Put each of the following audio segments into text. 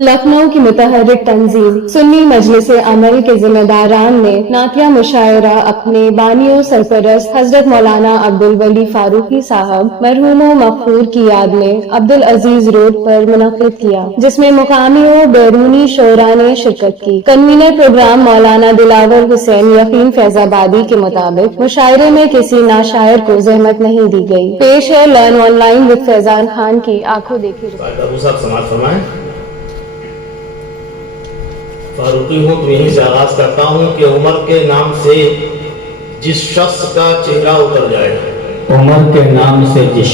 लखनऊ की मुतहर्रिक तंजीम सुन्नी मजलिस अमल के जिम्मेदारान ने नातिया मुशायरा अपने बानियों सरपरस्त हजरत मौलाना अब्दुल वली फारूकी साहब मरहूम मकफूर की याद में अब्दुल अजीज रोड पर मुनक़िद किया, जिसमें मुकामी और बैरूनी शोरा ने शिरकत की। कन्वीनर प्रोग्राम मौलाना दिलावर हुसैन यकीन फैजाबादी के मुताबिक मुशायरे में किसी नाशायर को जहमत नहीं दी गई। पेश है learn online with Faizan Khan की आंखों देखी। फारूकी हूँ तो यहीं से आगाज करता हूँ कि उमर के नाम से जिस शख्स का चेहरा उतर जाए, उमर के नाम से जिस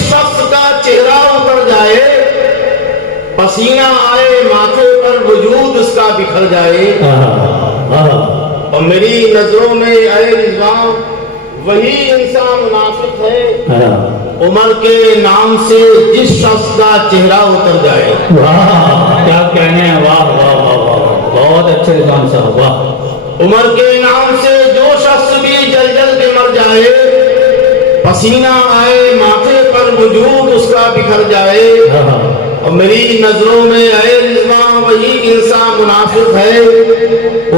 शख्स का चेहरा उतर जाए, पसीना आए माथे पर वजूद उसका बिखर जाए, और मेरी नजरों में आए रिज़वान वही इंसान मुनाफिक है। उमर के नाम से जिस शख्स का चेहरा उतर जाए। वाह, क्या कहने हैं, वाह वाह वाह वाह, बहुत अच्छे रिज़वान साहब, वाह। उमर के नाम से जो शख्स भी जल जल के मर जाए, पसीना आए माथे पर वजूद उसका बिखर जाए, और मेरी नजरों में आए रिज़वान वही इंसान मुनाफिक है।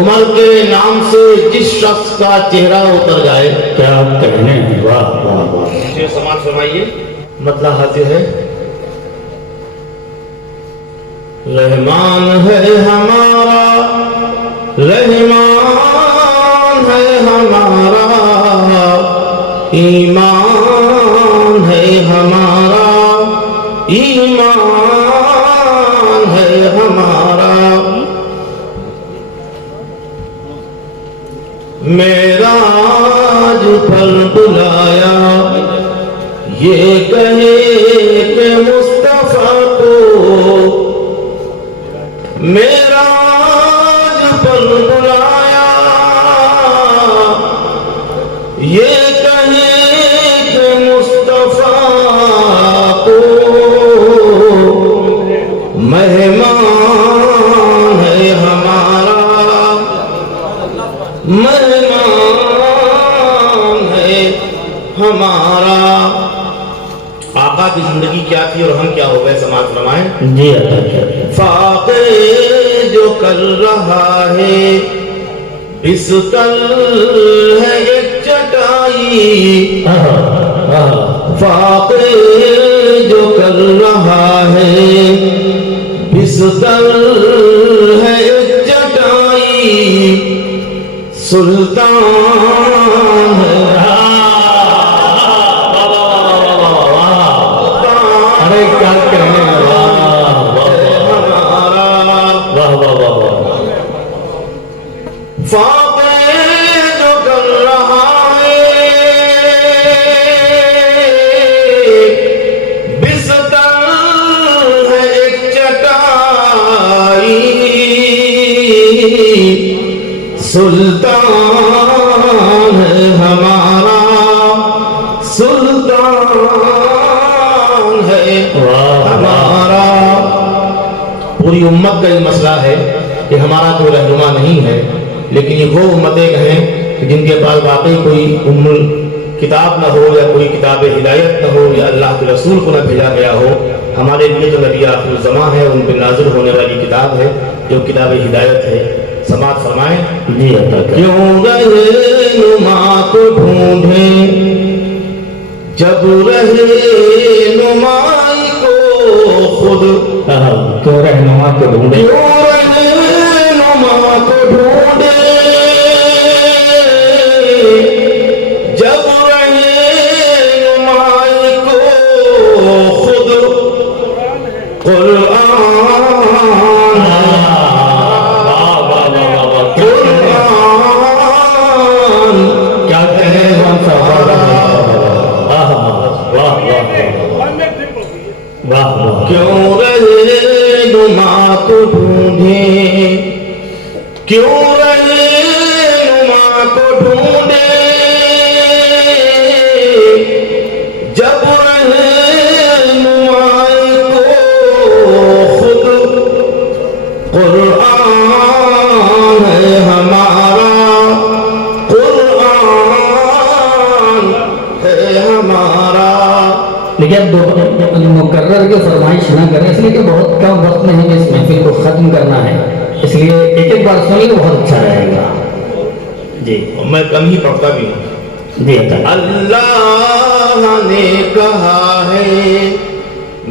उमर के नाम से जिस शख्स का चेहरा उतर जाए। क्या कहने हैं, वाह वाह वाह। मुझे समाज फरमाइए, मतलब हाजिर है। रहमान है हमारा, रहमान है हमारा, ईमान है हमारा, ईमान है हमारा। मेराज पर बुलाया ये कहे कि मुस्तफा को, मेराज पर बुलाया ये कहे कि मुस्तफा को, मेहमान है हमारा, मेहमान है हमारा। आका की जिंदगी क्या थी और हम क्या हो गए, समाज फरमाएं। जी फाक़े जो कर रहा है बिस्तर है एक चटाई, फाक़े जो कर रहा है बिस्तर है एक चटाई, सुल्तान है। अरे क्या कहने हैं, वाह वाह वाह वाह वाह। फाक़े जो कर रहा है बिस्तर है एक चटाई, सुल्तान है हमारा, सुल्तान है हमारा। पूरी उम्मत का ये मसला है कि हमारा कोई रहनुमा नहीं है, लेकिन ये वो उम्मतें हैं कि जिनके पास वाकई कोई उम्मुल किताब न हो, या कोई किताब हिदायत न हो, या अल्लाह के रसूल को न भेजा गया हो। हमारे लिए तो नबी आखिर ज़मां है, उन पर नाज़िल होने वाली किताब है जो किताब हिदायत है। समाज फरमाएं। जी क्यों रहनुमा को ढूंढे जब रहे नुमाई को खुद, क्यों रहनुमा को ढूंढे, क्यों रहनुमा को ढूंढे जब रहे नुमाई को खुद, कुरान क्या कहे वाह वाह। क्यों रहनुमा को ढूंढे, क्यों रहनुमा को ढूंढे जब रहनुमा को खुद, कुरान है हमारा, कुरान देखिए अब मुकर्रर की फरमाइश ना करें, इसलिए कि बहुत کم وقت میں ہمیں اس محفل کو ختم کرنا ہے، اس لیے ایک ایک بار سنیں تو بہت اچھا رہے گا. جی میں کم ہی پڑھتا بھی ہوں. جی عطا. اللہ نے کہا ہے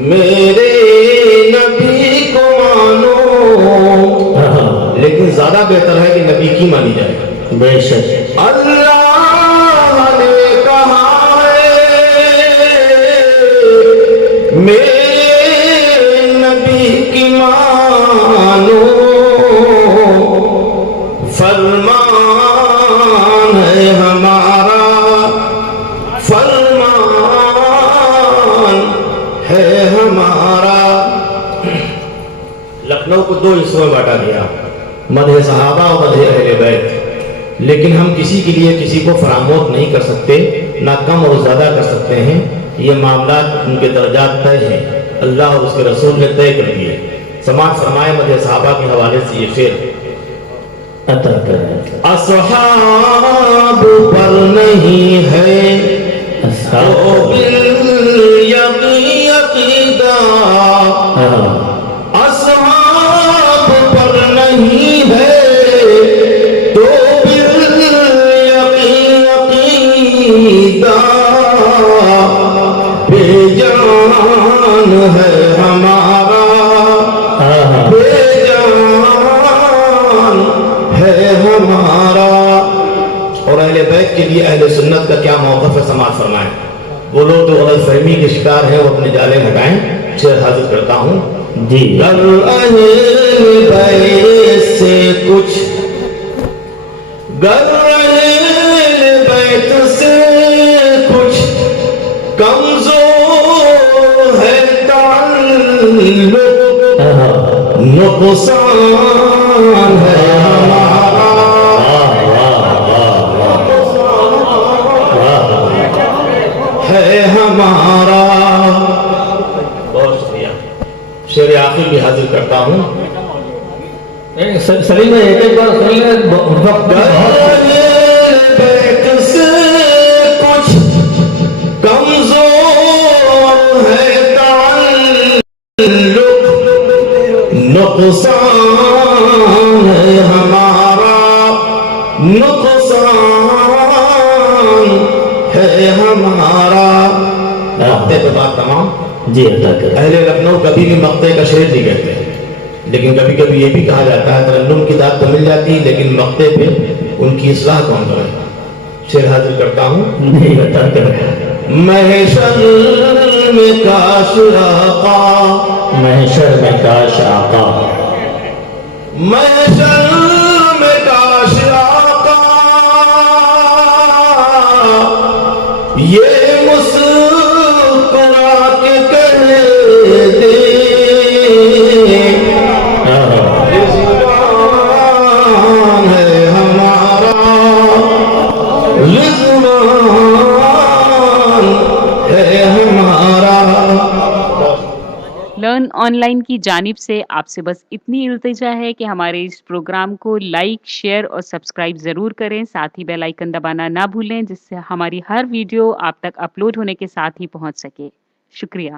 میرے نبی کو مانو، لیکن زیادہ بہتر ہے کہ نبی کی مانی جائے. بے شک. اللہ نے کہا ہے میرے نبی کی مانو، فرمان ہے ہمارا، فرمان ہے ہمارا. لکھنؤ کو دو حصوں میں بانٹا گیا، مدح صحابہ اور مدح اہل بیت، لیکن ہم کسی کے لیے کسی کو فراموش نہیں کر سکتے، نہ کم اور زیادہ کر سکتے ہیں. یہ معاملات ان کے درجات طے ہیں، اللہ اور اس کے رسول نے طے کر دیے. سماعت فرمائے مدح صحابہ کے حوالے سے یہ شعر. عطا کریں. اصحاب پر نہیں ہے تو بالیقین عقیدہ، اصحاب پر نہیں ہے تو بالیقین عقیدہ، بے جان ہے ہمارا، بے جان ہے ہمارا. اور اہل بیت کے لیے اہل سنت کا کیا موقف ہے سماعت فرمائیں. وہ لوگ جو غلط فہمی کے شکار ہیں وہ اپنے جالے ہٹائیں. شعر حاضر کرتا ہوں. جی گر اہل بیت سے کچھ، گر اہل بیت سے کچھ کمزور ہے تعلق، نقصان ہے ہمارا، ہے ہمارا. بہت شکریہ. شعر آخر بھی حاضر کرتا ہوں. سلیم بھائی ایک ایک بار سن لیں، وقت اہل بیت سے کچھ کمزور ہے تعلق، نقصان ہے ہمارا، نقصان ہے ہمارا. مقتے پہ بات تمام. جی عطا کریں. اہل لکھنؤ کبھی بھی مقتے کا شعر نہیں کہتے ہیں، لیکن کبھی کبھی یہ بھی کہا جاتا ہے ترنم کی داد تو مل جاتی لیکن مقتے پہ ان کی اصلاح کون کرے. شعر حاضر کرتا ہوں. نہیں عطا کریں. محشر میں کاش آقا، محشر میں کاش آقا، محشر میں کاش آقا یہ مسکرا کے کہہ دے، رضوان ہے ہمارا، رضوان ہے ہمارا. لرن آن لائن کی جانب سے آپ سے بس اتنی التجا ہے کہ ہمارے اس پروگرام کو لائک، شیئر اور سبسکرائب ضرور کریں. ساتھ ہی بیل آئیکن دبانا نہ بھولیں جس سے ہماری ہر ویڈیو آپ تک اپلوڈ ہونے کے ساتھ ہی پہنچ سکے. شکریہ.